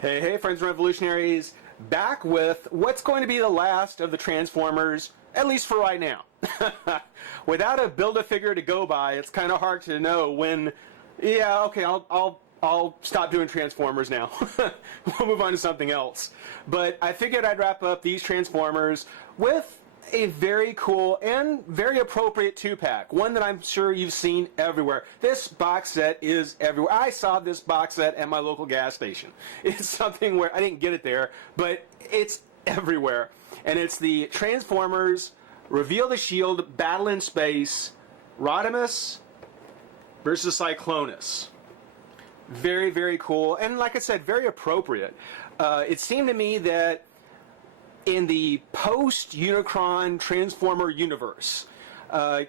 Hey, hey, friends and revolutionaries, back with what's going to be the last of the Transformers, at least for right now. Without a Build-A-Figure to go by, it's kind of hard to know when, yeah, okay, I'll stop doing Transformers now. We'll move on to something else. But I figured I'd wrap up these Transformers with a very cool and very appropriate 2-pack. One that I'm sure you've seen everywhere. This box set is everywhere. I saw this box set at my local gas station. It's something where I didn't get it there, but it's everywhere. And it's the Transformers Reveal the Shield Battle in Space Rodimus versus Cyclonus. Very, very cool. And like I said, very appropriate. It seemed to me that in the post-Unicron Transformer universe, with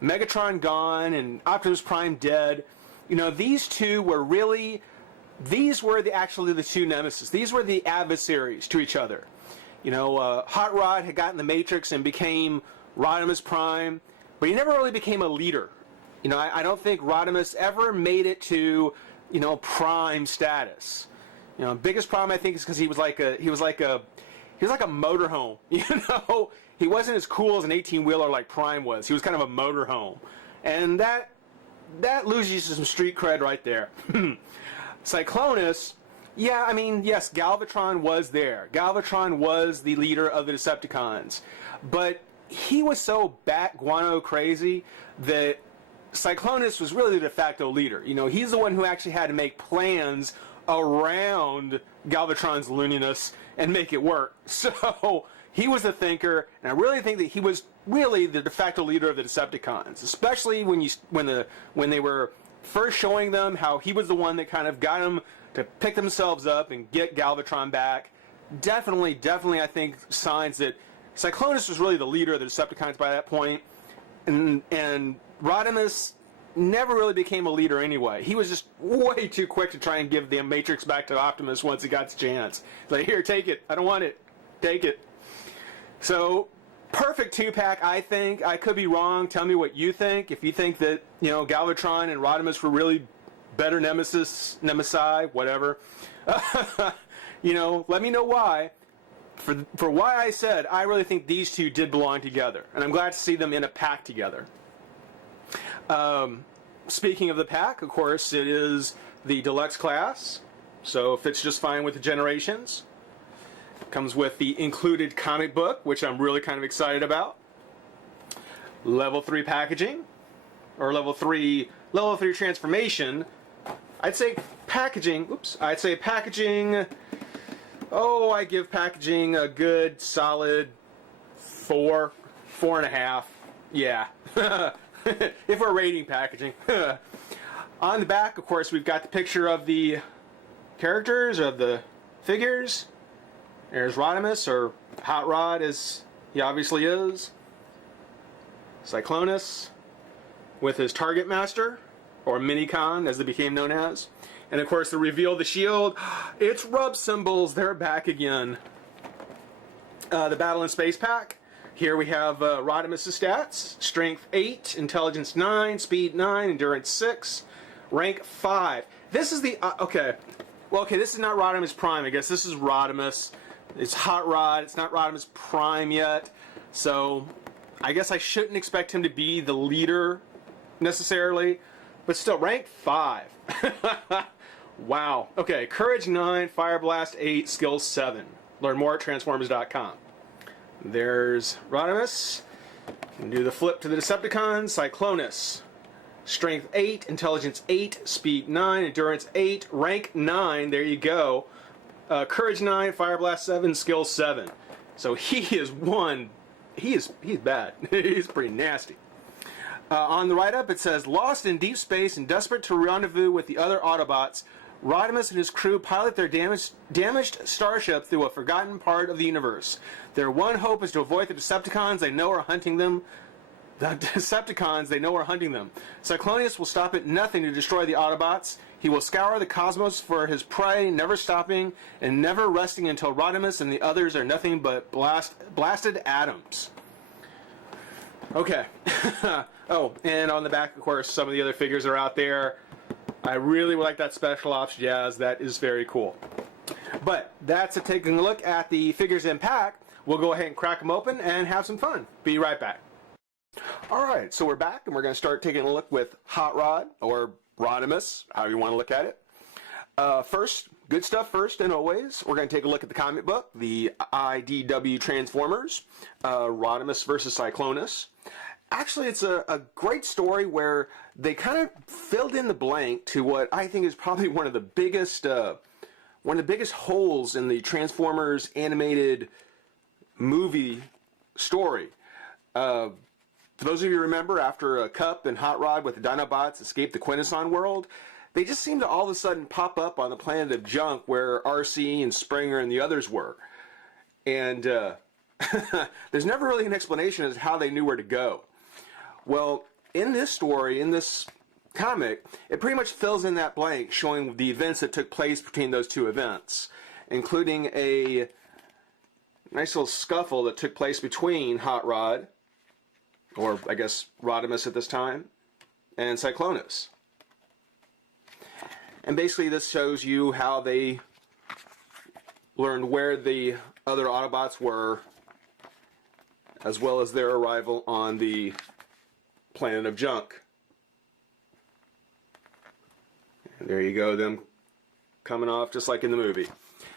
Megatron gone and Optimus Prime dead, these two were really, actually the two nemesis. These were the adversaries to each other. Hot Rod had gotten the Matrix and became Rodimus Prime, but he never really became a leader. I don't think Rodimus ever made it to, Prime status. Biggest problem I think is because he was like a motorhome. He wasn't as cool as an 18-wheeler like Prime was. He was kind of a motorhome, and that loses you some street cred right there. Cyclonus, yeah, yes, Galvatron was there. Galvatron was the leader of the Decepticons, but he was so bat guano crazy that Cyclonus was really the de facto leader. He's the one who actually had to make plans around Galvatron's looniness and make it work. So he was the thinker, and I really think that he was really the de facto leader of the Decepticons, especially when they were first showing them how he was the one that kind of got them to pick themselves up and get Galvatron back. Definitely, I think signs that Cyclonus was really the leader of the Decepticons by that point, and Rodimus never really became a leader anyway. He was just way too quick to try and give the Matrix back to Optimus once he got the chance. Like, here, take it. I don't want it. Take it. So, perfect 2-pack, I think. I could be wrong. Tell me what you think. If you think that, Galvatron and Rodimus were really better nemesi, whatever. Let me know why. For why I said, I really think these two did belong together. And I'm glad to see them in a pack together. Speaking of the pack, of course, it is the deluxe class, so it fits just fine with the Generations. Comes with the included comic book, which I'm really kind of excited about. Level 3 packaging, or level 3 transformation. I'd say packaging. Oh, I give packaging a good solid 4.5. Yeah. If we're rating packaging. On the back, of course, we've got the picture of the characters, of the figures. There's Rodimus, or Hot Rod, as he obviously is. Cyclonus, with his Target Master, or Minicon, as they became known as. And, of course, the Reveal the Shield. It's Rub Symbols. They're back again. The Battle in Space pack. Here we have Rodimus' stats: Strength 8, Intelligence 9, Speed 9, Endurance 6, Rank 5. This is the, this is not Rodimus Prime. I guess this is Rodimus. It's Hot Rod. It's not Rodimus Prime yet. So I guess I shouldn't expect him to be the leader necessarily. But still, Rank 5. Wow. Okay, Courage 9, Fire Blast 8, Skill 7. Learn more at Transformers.com. There's Rodimus. Can do the flip to the Decepticons. Cyclonus. Strength 8, Intelligence 8, Speed 9, Endurance 8, Rank 9. There you go. Courage 9, Fire Blast 7, Skill 7. So he is one. He's bad. He's pretty nasty. On the write-up, it says, lost in deep space and desperate to rendezvous with the other Autobots, Rodimus and his crew pilot their damaged starship through a forgotten part of the universe. Their one hope is to avoid the Decepticons they know are hunting them. Cyclonus will stop at nothing to destroy the Autobots. He will scour the cosmos for his prey, never stopping and never resting until Rodimus and the others are nothing but blasted atoms. Okay. Oh, and on the back, of course, some of the other figures are out there. I really like that Special Ops Jazz. That is very cool. But that's a taking a look at the figures in pack. We'll go ahead and crack them open and have some fun. Be right back. Alright, so we're back and we're going to start taking a look with Hot Rod, or Rodimus, however you want to look at it. First, good stuff first and always. We're going to take a look at the comic book, the IDW Transformers, Rodimus versus Cyclonus. Actually, it's a great story where they kind of filled in the blank to what I think is probably one of the biggest holes in the Transformers animated movie story. For those of you who remember, after Cup and Hot Rod with the Dinobots escaped the Quintesson world, they just seemed to all of a sudden pop up on the planet of junk where RC and Springer and the others were. And there's never really an explanation as to how they knew where to go. Well, in this story, in this comic, it pretty much fills in that blank, showing the events that took place between those two events, including a nice little scuffle that took place between Hot Rod, or I guess Rodimus at this time, and Cyclonus. And basically this shows you how they learned where the other Autobots were, as well as their arrival on the planet of junk. And there you go, them coming off just like in the movie.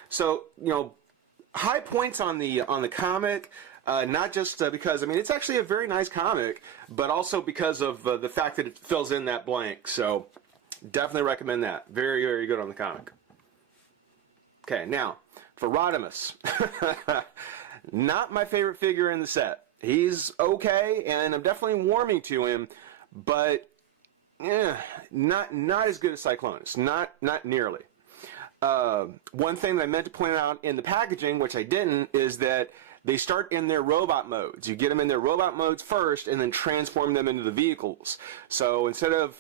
So, you know, high points on the comic. Not just because, I mean, it's actually a very nice comic, but also because of the fact that it fills in that blank. So, definitely recommend that. Very, very good on the comic. Okay, now, for Rodimus. Not my favorite figure in the set. He's okay, and I'm definitely warming to him, but not as good as Cyclonus. Not nearly. One thing that I meant to point out in the packaging, which I didn't, is that they start in their robot modes. You get them in their robot modes first and then transform them into the vehicles. So instead of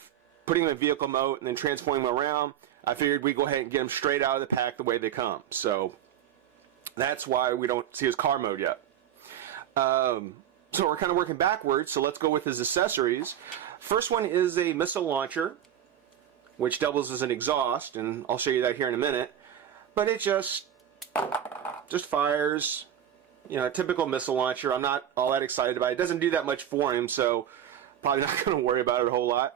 putting them in vehicle mode and then transforming them around, I figured we'd go ahead and get them straight out of the pack the way they come. So that's why we don't see his car mode yet. So we're kind of working backwards, so let's go with his accessories. First one is a missile launcher, which doubles as an exhaust, and I'll show you that here in a minute. But it just fires. You know, a typical missile launcher. I'm not all that excited about it. It doesn't do that much for him, so probably not going to worry about it a whole lot.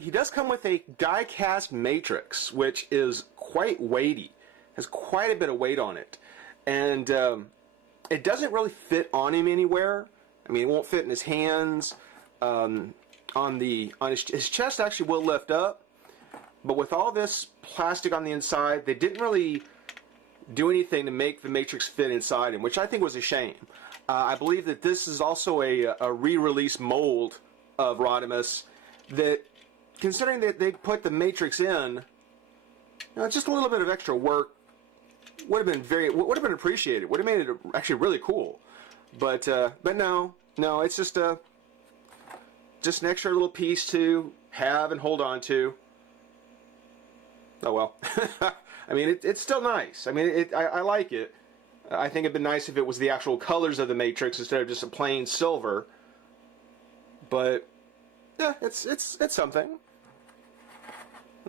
He does come with a die-cast matrix, which is quite weighty. Has quite a bit of weight on it. And it doesn't really fit on him anywhere. I mean, it won't fit in his hands. His chest actually will lift up. But with all this plastic on the inside, they didn't really do anything to make the matrix fit inside him, which I think was a shame. I believe that this is also a re-release mold of Rodimus that, considering that they put the matrix in, you know, just a little bit of extra work would have been appreciated. Would have made it actually really cool. But no, it's just an extra little piece to have and hold on to. Oh well. I mean, it's still nice. I mean, I like it. I think it'd been nice if it was the actual colors of the Matrix instead of just a plain silver. But yeah, it's something.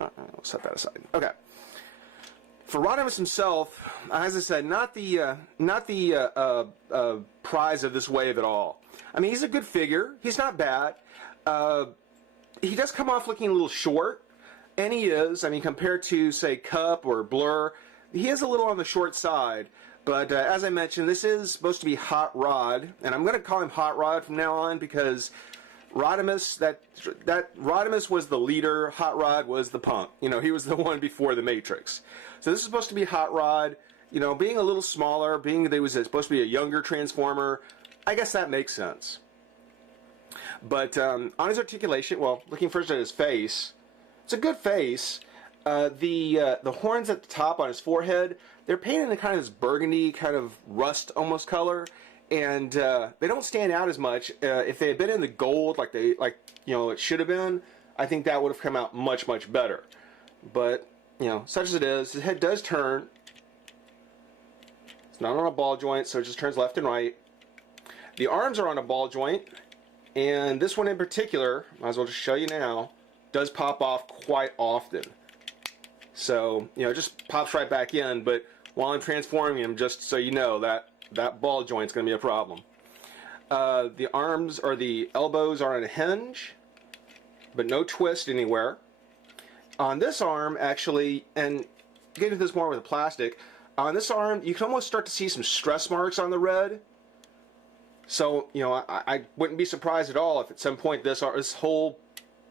I'll set that aside. Okay. For Rodimus himself, as I said, not the prize of this wave at all. I mean, he's a good figure. He's not bad. He does come off looking a little short. And he is, I mean, compared to, say, Cup or Blur, he is a little on the short side. But as I mentioned, this is supposed to be Hot Rod. And I'm going to call him Hot Rod from now on because Rodimus, that Rodimus was the leader, Hot Rod was the punk. You know, he was the one before the Matrix. So this is supposed to be Hot Rod. You know, being a little smaller, being that he was supposed to be a younger Transformer, I guess that makes sense. But on his articulation, well, looking first at his face, it's a good face. The horns at the top on his forehead, they're painted in kind of this burgundy, kind of rust almost color, and they don't stand out as much. If they had been in the gold like it should have been, I think that would have come out much better. But you know, such as it is, his head does turn. It's not on a ball joint, so it just turns left and right. The arms are on a ball joint, and this one in particular, might as well just show you now, does pop off quite often. So, you know, it just pops right back in, but while I'm transforming him, just so you know, that ball joint's going to be a problem. The arms or the elbows are on a hinge, but no twist anywhere. On this arm, actually, and get into this more with the plastic, on this arm, you can almost start to see some stress marks on the red. So, you know, I wouldn't be surprised at all if at some point this whole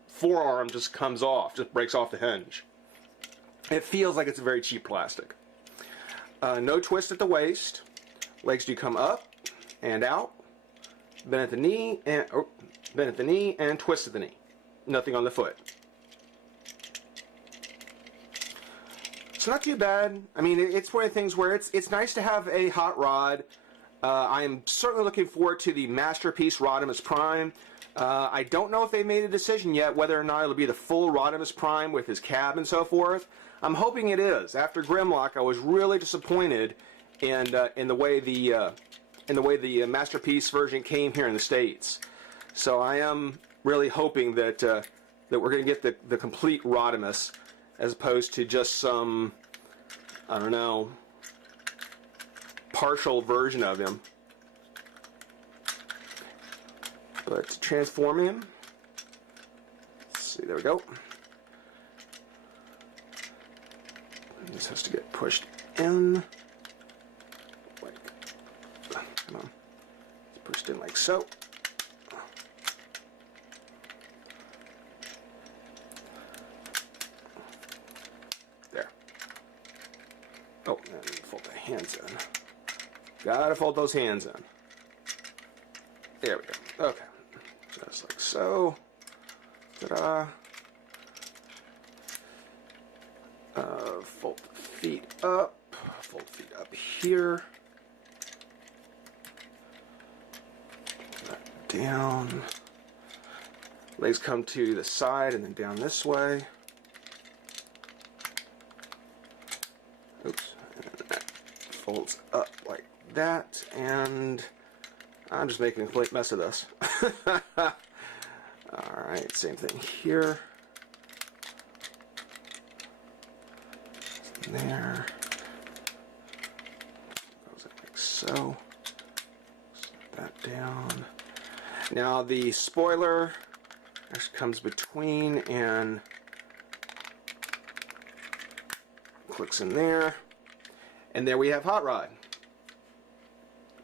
forearm just comes off, just breaks off the hinge. It feels like it's a very cheap plastic. No twist at the waist. Legs do come up and out. Bend at the knee and bend at the knee and twist at the knee. Nothing on the foot. So not too bad. I mean, it's one of the things where it's nice to have a hot rod. I'm certainly looking forward to the Masterpiece Rodimus Prime. I don't know if they made a decision yet whether or not it'll be the full Rodimus Prime with his cab and so forth. I'm hoping it is. After Grimlock, I was really disappointed in the way the Masterpiece version came here in the States. So I am really hoping that that we're going to get the complete Rodimus as opposed to just some, I don't know, partial version of him. But to transform him, let's see, there we go. This has to get pushed in. Like, come on. It's pushed in like so. There. Oh, and fold the hands in. Gotta fold those hands in. There we go. Okay. Just like so. Ta-da. Fold the feet up. Fold feet up here. That down. Legs come to the side and then down this way. Oops. And that folds up like that, and I'm just making a complete mess of this. Alright, same thing here. There. Goes like so. Set that down. Now the spoiler actually comes between and clicks in there. And there we have Hot Rod.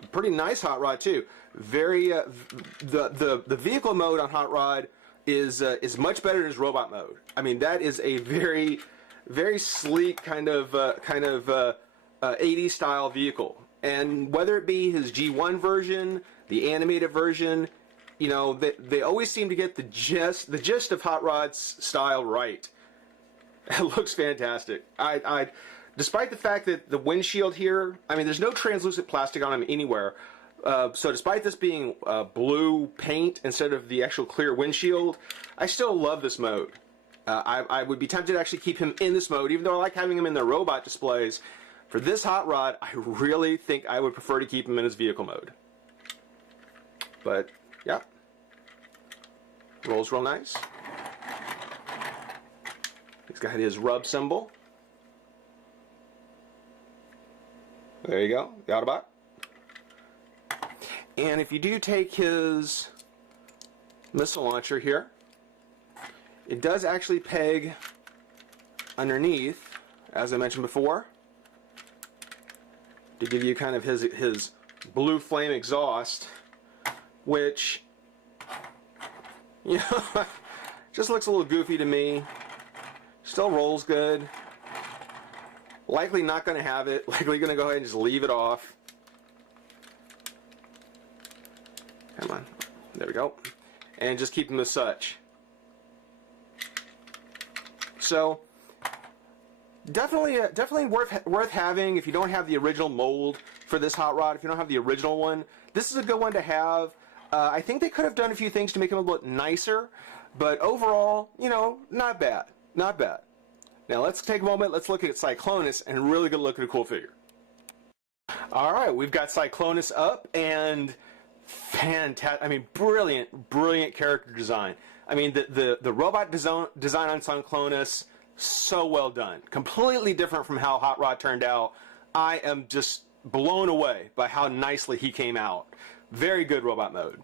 A pretty nice Hot Rod too. Very the vehicle mode on Hot Rod is much better than his robot mode. I mean, that is a very sleek kind of 80s style vehicle. And whether it be his G1 version, the animated version, you know, they always seem to get the gist of Hot Rod's style right. It looks fantastic. Despite the fact that the windshield here, I mean, there's no translucent plastic on him anywhere. So despite this being blue paint instead of the actual clear windshield, I still love this mode. I would be tempted to actually keep him in this mode, even though I like having him in the robot displays. For this Hot Rod, I really think I would prefer to keep him in his vehicle mode. But, yeah. Rolls real nice. He's got his rub symbol. There you go, the Autobot. And if you do take his missile launcher here, it does actually peg underneath, as I mentioned before, to give you kind of his blue flame exhaust, which, you know, just looks a little goofy to me. Still rolls good. Likely not going to have it. Likely going to go ahead and just leave it off. Come on. There we go. And just keep them as such. So, definitely worth having if you don't have the original mold for this Hot Rod. If you don't have the original one, this is a good one to have. I think they could have done a few things to make him a little bit nicer, but overall, you know, not bad. Not bad. Now let's take a moment, let's look at Cyclonus and really good look at a cool figure. Alright, we've got Cyclonus up, and fantastic, I mean, brilliant character design. I mean, the robot design on Cyclonus, so well done. Completely different from how Hot Rod turned out. I am just blown away by how nicely he came out. Very good robot mode.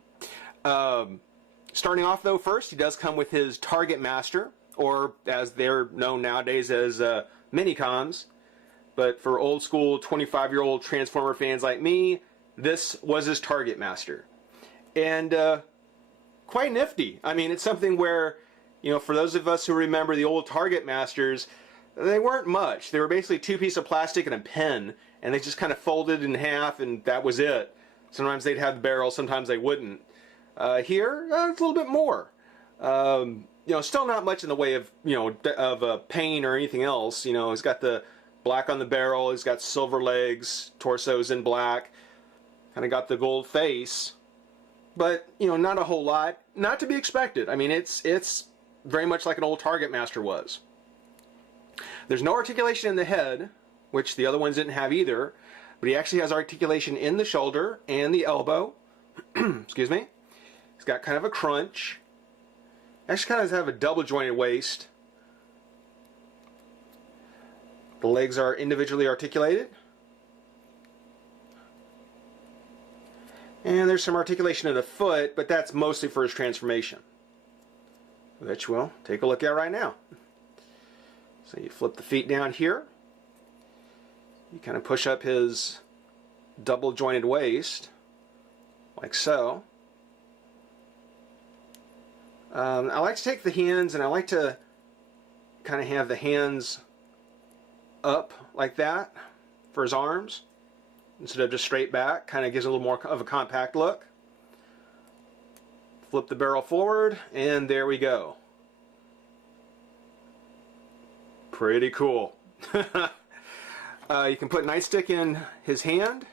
Starting off though, first he does come with his Target Master, or as they're known nowadays as Minicoms. But for old school 25-year-old Transformer fans like me, this was his Target Master. And quite nifty. I mean, it's something where, you know, for those of us who remember the old Target Masters, they weren't much. They were basically two pieces of plastic and a pen, and they just kind of folded in half, and that was it. Sometimes they'd have the barrel, sometimes they wouldn't. Here, it's a little bit more. You know, still not much in the way of, you know, of paint or anything else. You know, he's got the black on the barrel, he's got silver legs, torso's in black, kind of got the gold face, but, you know, not a whole lot. Not to be expected. I mean, it's very much like an old Target Master was. There's no articulation in the head, which the other ones didn't have either, but he actually has articulation in the shoulder and the elbow. Excuse me. He's got kind of a crunch. Actually kind of have a double jointed waist. The legs are individually articulated. And there's some articulation in the foot, but that's mostly for his transformation, which we'll take a look at right now. So you flip the feet down here. You kind of push up his double jointed waist, like so. I like to take the hands and I like to kind of have the hands up like that for his arms instead of just straight back. Kind of gives a little more of a compact look. Flip the barrel forward and there we go. Pretty cool. You can put nightstick in his hand.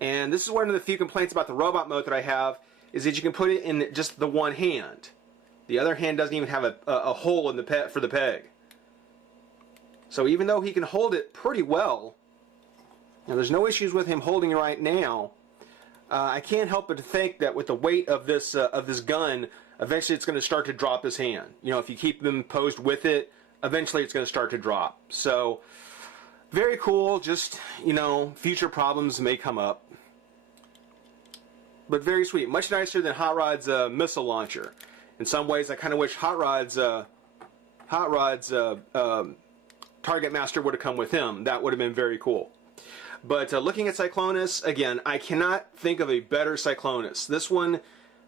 And this is one of the few complaints about the robot mode that I have, is that you can put it in just the one hand. The other hand doesn't even have a hole in the for the peg. So even though he can hold it pretty well, now there's no issues with him holding it right now, I can't help but to think that with the weight of this gun, eventually it's going to start to drop his hand. You know, if you keep them posed with it, eventually it's going to start to drop. So, very cool. Just, you know, future problems may come up. But very sweet. Much nicer than Hot Rod's missile launcher. In some ways, I kind of wish Hot Rod's Target Master would have come with him. That would have been very cool. But looking at Cyclonus, again, I cannot think of a better Cyclonus. This one,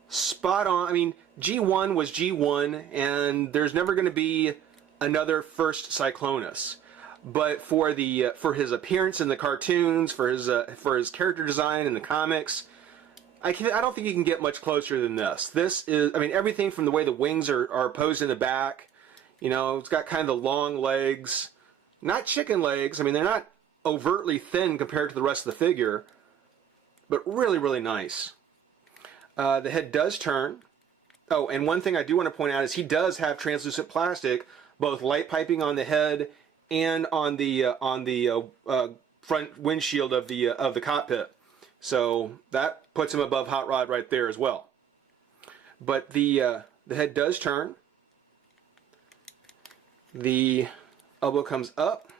spot on. I mean, G1 was G1, and there's never going to be another first Cyclonus. But for his appearance in the cartoons, for his character design in the comics, I don't think you can get much closer than this. This is, I mean, everything from the way the wings are posed in the back. You know, it's got kind of the long legs, not chicken legs. I mean, they're not overtly thin compared to the rest of the figure, but really, really nice. The head does turn. Oh, and one thing I do want to point out is he does have translucent plastic, both light piping on the head and on the front windshield of the cockpit. So that puts him above Hot Rod right there as well. But the head does turn. The elbow comes up.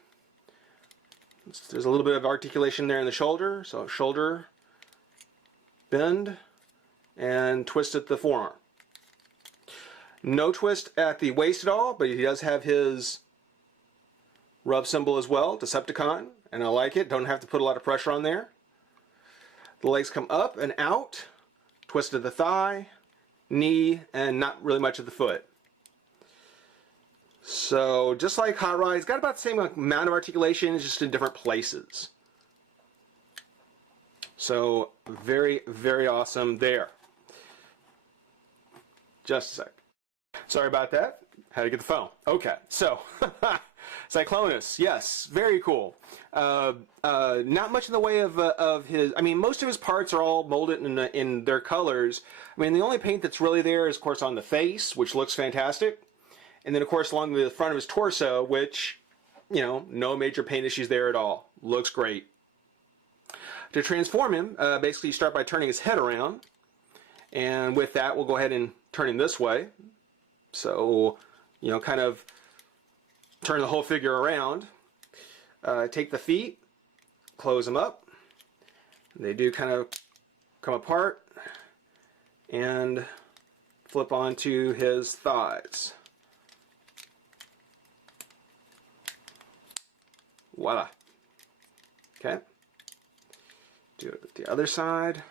There's a little bit of articulation there in the shoulder, so shoulder bend and twist at the forearm. No twist at the waist at all, but he does have his rub symbol as well, Decepticon, and I like it. Don't have to put a lot of pressure on there. The legs come up and out, twist at the thigh, knee, and not really much at the foot. So just like Hot Rod, he's got about the same amount of articulation, it's just in different places. So very, very awesome there. Just a sec. Sorry about that. Had to get the phone. Okay, so Cyclonus, yes, very cool. Not much in the way of his. I mean, most of his parts are all molded in their colors. I mean, the only paint that's really there is, of course, on the face, which looks fantastic, and then, of course, along the front of his torso, which, you know, no major paint issues there at all. Looks great. To transform him, basically, you start by turning his head around, And with that, we'll go ahead and turn him this way. So, you know, kind of turn the whole figure around. Take the feet, close them up. They do kind of come apart and flip onto his thighs. Voila. Okay. Do it with the other side.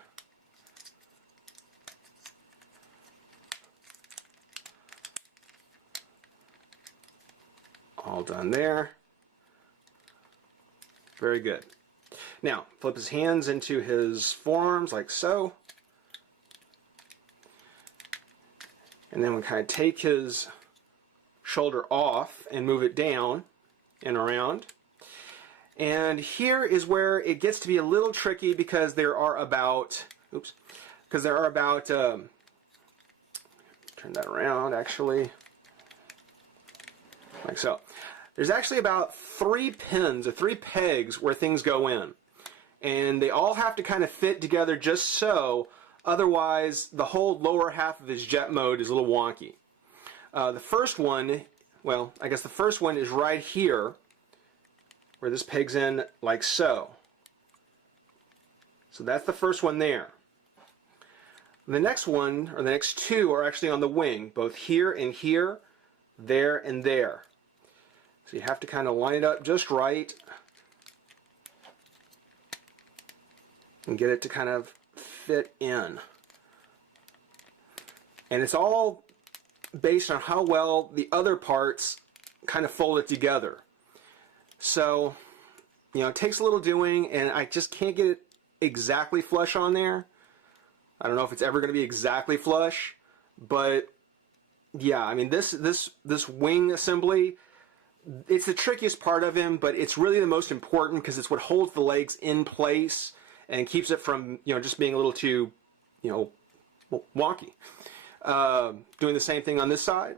All done there. Very good. Now, flip his hands into his forearms like so. And then we kind of take his shoulder off and move it down and around. And here is where it gets to be a little tricky because there are about, turn that around actually, like so. There's actually about 3 pins or 3 pegs where things go in. And they all have to kind of fit together just so, otherwise the whole lower half of his jet mode is a little wonky. The first one, well, I guess the first one is right here, where this pegs in like so. So that's the first one there. The next one, or the next 2, are actually on the wing, both here and here, there and there. So you have to kind of line it up just right and get it to kind of fit in. And it's all based on how well the other parts kind of fold it together. So, you know, it takes a little doing, and I just can't get it exactly flush on there. I don't know if it's ever going to be exactly flush, but yeah, I mean, this wing assembly, it's the trickiest part of him, but it's really the most important because it's what holds the legs in place and keeps it from, you know, just being a little too, you know, wonky. Doing the same thing on this side.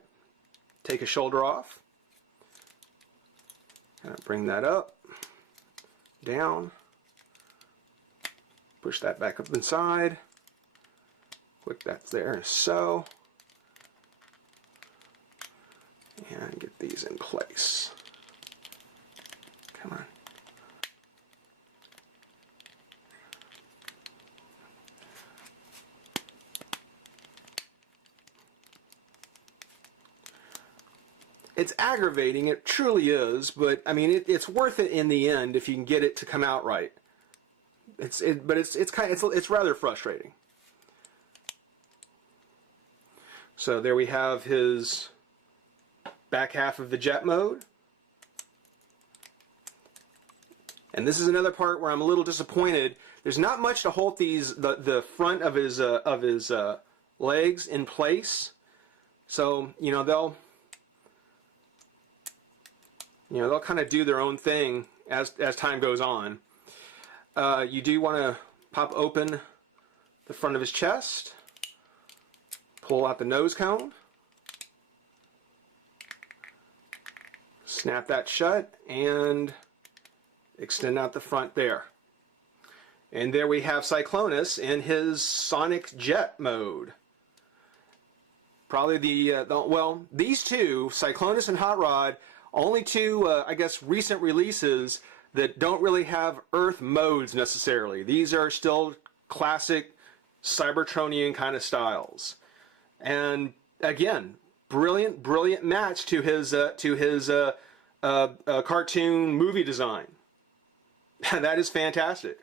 Take a shoulder off. Kind of bring that up, down, push that back up inside, click that there, so, and get these in place. Come on. It's aggravating, it truly is, but I mean it's worth it in the end if you can get it to come out right. It's rather frustrating. So there we have his back half of the jet mode. And this is another part where I'm a little disappointed. There's not much to hold the front of his legs in place. So, you know, they'll kind of do their own thing as time goes on. You do want to pop open the front of his chest, pull out the nose cone, snap that shut, and extend out the front there. And there we have Cyclonus in his sonic jet mode. Probably well, these two, Cyclonus and Hot Rod, only 2, I guess, recent releases that don't really have Earth modes necessarily. These are still classic Cybertronian kind of styles. And again, brilliant match to his cartoon movie design. That is fantastic.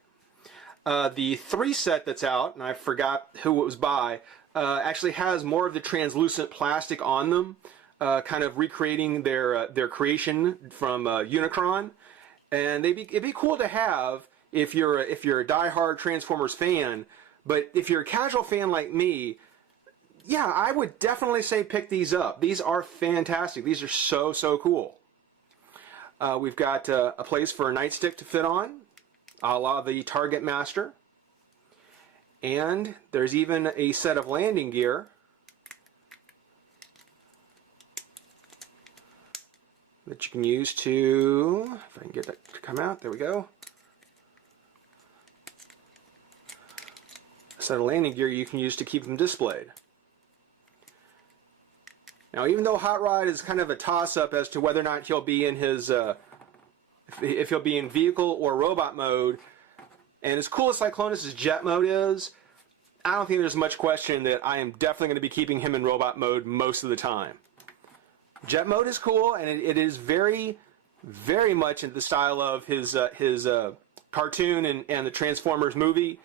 The 3 set that's out, and I forgot who it was by, actually has more of the translucent plastic on them, kind of recreating their creation from Unicron. And it'd be cool to have if you're a diehard Transformers fan. But if you're a casual fan like me, yeah, I would definitely say pick these up. These are fantastic. These are so cool. We've got a place for a nightstick to fit on, a la the Target Master. And there's even a set of landing gear that you can use to, if I can get that to come out, there we go. set of landing gear you can use to keep them displayed. Now, even though Hot Rod is kind of a toss-up as to whether or not he'll be in his, if he'll be in vehicle or robot mode, and as cool as Cyclonus' jet mode is, I don't think there's much question that I am definitely going to be keeping him in robot mode most of the time. Jet mode is cool, and it is very, very much in the style of his cartoon and the Transformers movie,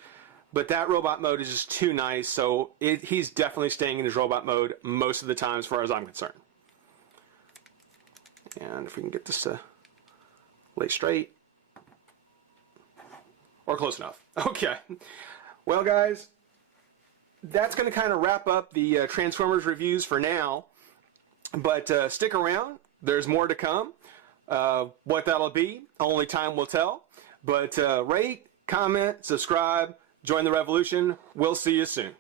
but that robot mode is just too nice, so he's definitely staying in his robot mode most of the time as far as I'm concerned. And if we can get this to lay straight, or close enough. Okay. Well, guys, that's going to kind of wrap up the Transformers reviews for now, but stick around. There's more to come. What that'll be, only time will tell. But rate, comment, subscribe, join the revolution. We'll see you soon.